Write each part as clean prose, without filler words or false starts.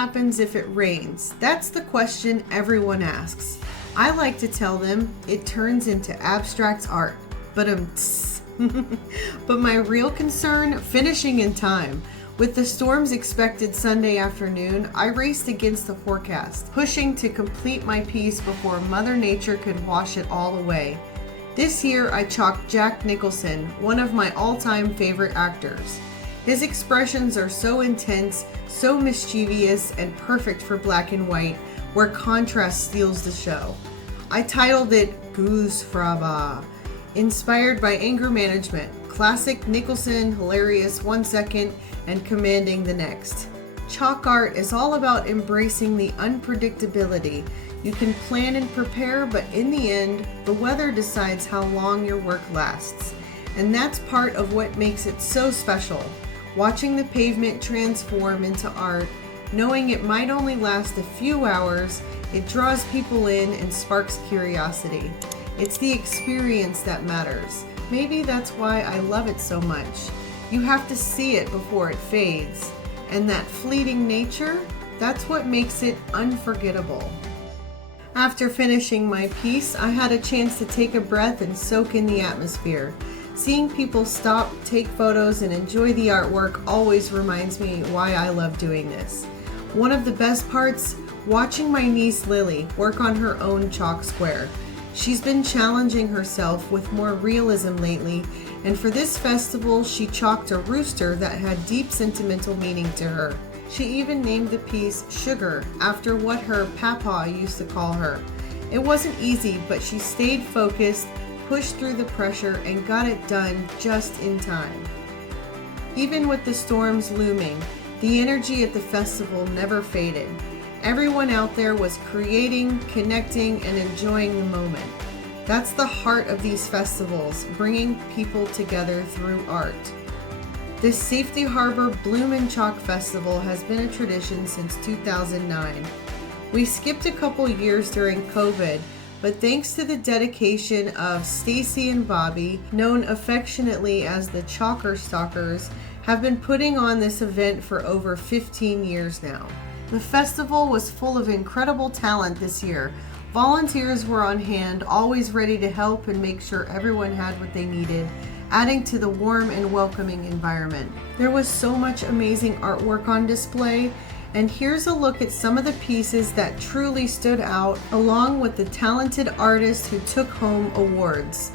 happens if it rains? That's the question everyone asks. I like to tell them it turns into abstract art. But my real concern, finishing in time. With the storms expected Sunday afternoon, I raced against the forecast, pushing to complete my piece before Mother Nature could wash it all away. This year, I chalked Jack Nicholson, one of my all-time favorite actors. His expressions are so intense, so mischievous, and perfect for black and white, where contrast steals the show. I titled it Goosfrabaaa, inspired by Anger Management. Classic Nicholson, hilarious 1 second, and commanding the next. Chalk art is all about embracing the unpredictability. You can plan and prepare, but in the end, the weather decides how long your work lasts. And that's part of what makes it so special. Watching the pavement transform into art, knowing it might only last a few hours, it draws people in and sparks curiosity. It's the experience that matters. Maybe that's why I love it so much. You have to see it before it fades. And that fleeting nature, that's what makes it unforgettable. After finishing my piece, I had a chance to take a breath and soak in the atmosphere. Seeing people stop, take photos, and enjoy the artwork always reminds me why I love doing this. One of the best parts, watching my niece Lily work on her own chalk square. She's been challenging herself with more realism lately, and for this festival, she chalked a rooster that had deep sentimental meaning to her. She even named the piece Sugar, after what her papa used to call her. It wasn't easy, but she stayed focused, pushed through the pressure, and got it done just in time. Even with the storms looming, the energy at the festival never faded. Everyone out there was creating, connecting, and enjoying the moment. That's the heart of these festivals, bringing people together through art. This Safety Harbor Bloom and Chalk Festival has been a tradition since 2009. We skipped a couple years during COVID, but thanks to the dedication of Stacy and Bobby, known affectionately as the Chalker Stalkers, have been putting on this event for over 15 years now. The festival was full of incredible talent this year. Volunteers were on hand, always ready to help and make sure everyone had what they needed, adding to the warm and welcoming environment. There was so much amazing artwork on display, and here's a look at some of the pieces that truly stood out, along with the talented artists who took home awards.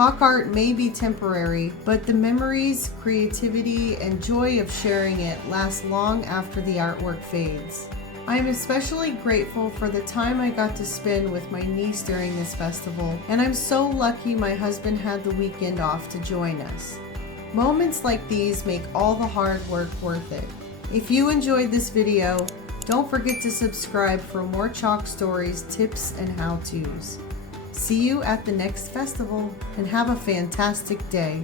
Chalk art may be temporary, but the memories, creativity, and joy of sharing it last long after the artwork fades. I am especially grateful for the time I got to spend with my niece during this festival, and I'm so lucky my husband had the weekend off to join us. Moments like these make all the hard work worth it. If you enjoyed this video, don't forget to subscribe for more chalk stories, tips, and how-tos. See you at the next festival, and have a fantastic day.